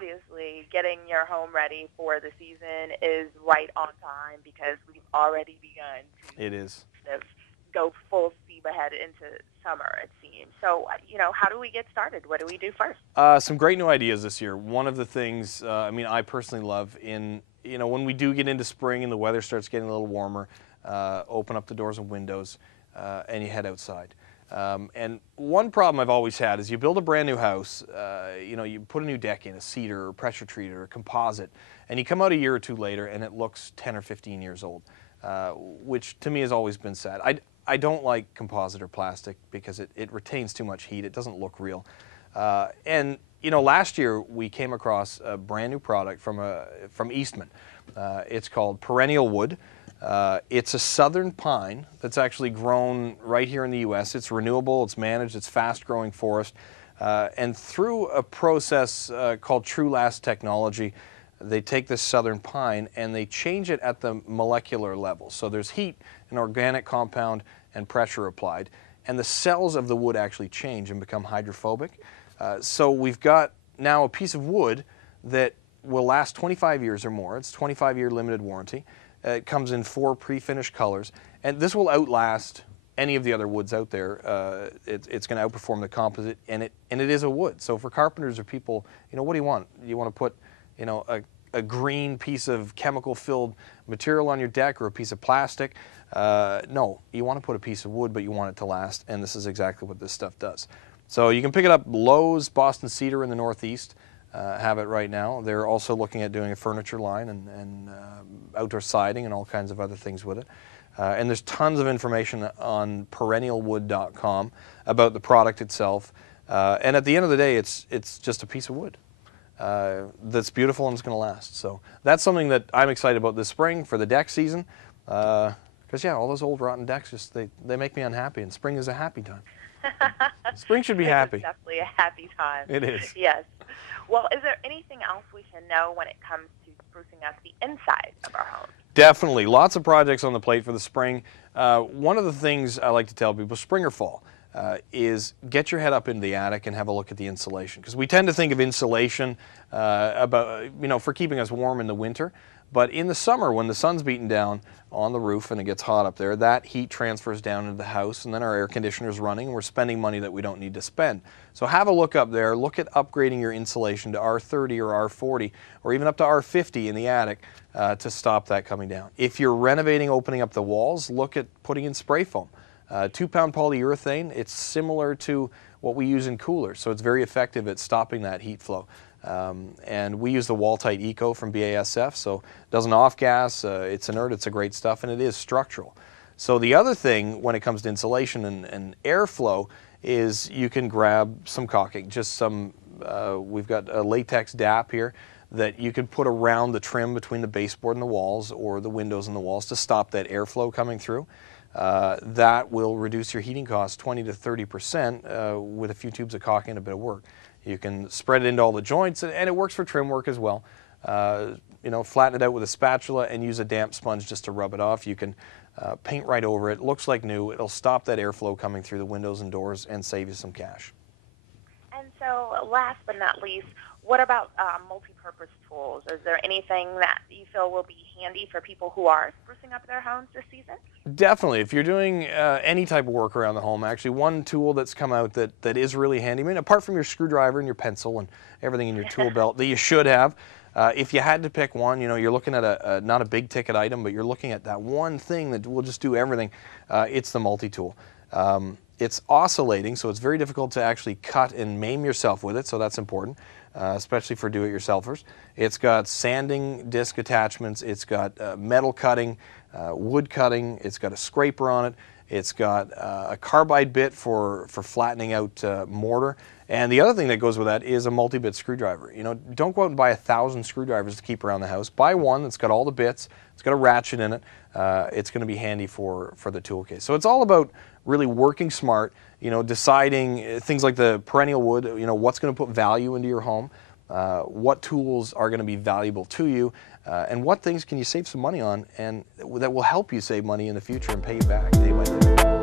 obviously getting your home ready for the season is right on time because we've already begun to It is. kind of go full steam ahead into summer, it seems. So, how do we get started? What do we do first? Some great new ideas this year. One of the things, I personally love when we do get into spring and the weather starts getting a little warmer, open up the doors and windows and you head outside. And one problem I've always had is you build a brand new house, you put a new deck in, a cedar or pressure treated or composite, and you come out a year or two later and it looks 10 or 15 years old, which to me has always been sad. I don't like composite or plastic because it retains too much heat. It doesn't look real. Last year we came across a brand new product from Eastman. It's called Perennial Wood. It's a southern pine that's actually grown right here in the U.S. It's renewable, it's managed, it's fast-growing forest. And through a process called True Last technology, they take this southern pine and they change it at the molecular level. So there's heat, an organic compound, and pressure applied. And the cells of the wood actually change and become hydrophobic. So we've got now a piece of wood that will last 25 years or more. It's a 25-year limited warranty. It comes in 4 pre-finished colors, and this will outlast any of the other woods out there. It's going to outperform the composite, and it is a wood. So for carpenters or people, what do you want? You want to put, a green piece of chemical-filled material on your deck or a piece of plastic? No, you want to put a piece of wood, but you want it to last, and this is exactly what this stuff does. So you can pick it up. Lowe's, Boston Cedar in the Northeast have it right now. They're also looking at doing a furniture line and outdoor siding and all kinds of other things with it. And there's tons of information on perennialwood.com about the product itself. And at the end of the day, it's just a piece of wood that's beautiful and it's going to last. So that's something that I'm excited about this spring for the deck season. Because, all those old rotten decks, they make me unhappy, and spring is a happy time. Spring should be happy. It's definitely a happy time. It is. Yes. Well, is there anything else we should know when it comes to sprucing up the inside of our home? Definitely. Lots of projects on the plate for the spring. One of the things I like to tell people, spring or fall, is get your head up into the attic and have a look at the insulation. Because we tend to think of insulation for keeping us warm in the winter. But in the summer, when the sun's beating down on the roof and it gets hot up there, that heat transfers down into the house, and then our air conditioner's running, and we're spending money that we don't need to spend. So have a look up there. Look at upgrading your insulation to R30 or R40, or even up to R50 in the attic to stop that coming down. If you're renovating, opening up the walls, look at putting in spray foam. 2-pound polyurethane, it's similar to what we use in coolers, so it's very effective at stopping that heat flow. And we use the Wall-Tight Eco from BASF, so it doesn't off-gas, it's inert, it's a great stuff, and it is structural. So the other thing when it comes to insulation and airflow is you can grab some caulking, just some, we've got a latex DAP here that you can put around the trim between the baseboard and the walls or the windows and the walls to stop that airflow coming through. That will reduce your heating costs 20 to 30% with a few tubes of caulking and a bit of work. You can spread it into all the joints, and it works for trim work as well. Flatten it out with a spatula and use a damp sponge just to rub it off. You can paint right over it. Looks like new. It'll stop that airflow coming through the windows and doors and save you some cash. And so last but not least, what about multi-purpose tools? Is there anything that you feel will be handy for people who are sprucing up their homes this season? Definitely. If you're doing any type of work around the home, actually one tool that's come out that is really handy, apart from your screwdriver and your pencil and everything in your tool belt that you should have, if you had to pick one, you're looking at not a big ticket item, but you're looking at that one thing that will just do everything, it's the multi-tool. It's oscillating, so it's very difficult to actually cut and maim yourself with it, so that's important. Especially for do-it-yourselfers. It's got sanding disc attachments, it's got metal cutting, wood cutting, it's got a scraper on it, it's got a carbide bit for flattening out mortar, and the other thing that goes with that is a multi-bit screwdriver. Don't go out and buy 1,000 screwdrivers to keep around the house. Buy one that's got all the bits, it's got a ratchet in it, it's going to be handy for the tool case. So it's all about really working smart, deciding things like the perennial wood, what's going to put value into your home, what tools are going to be valuable to you, and what things can you save some money on and that will help you save money in the future and pay you back day by day.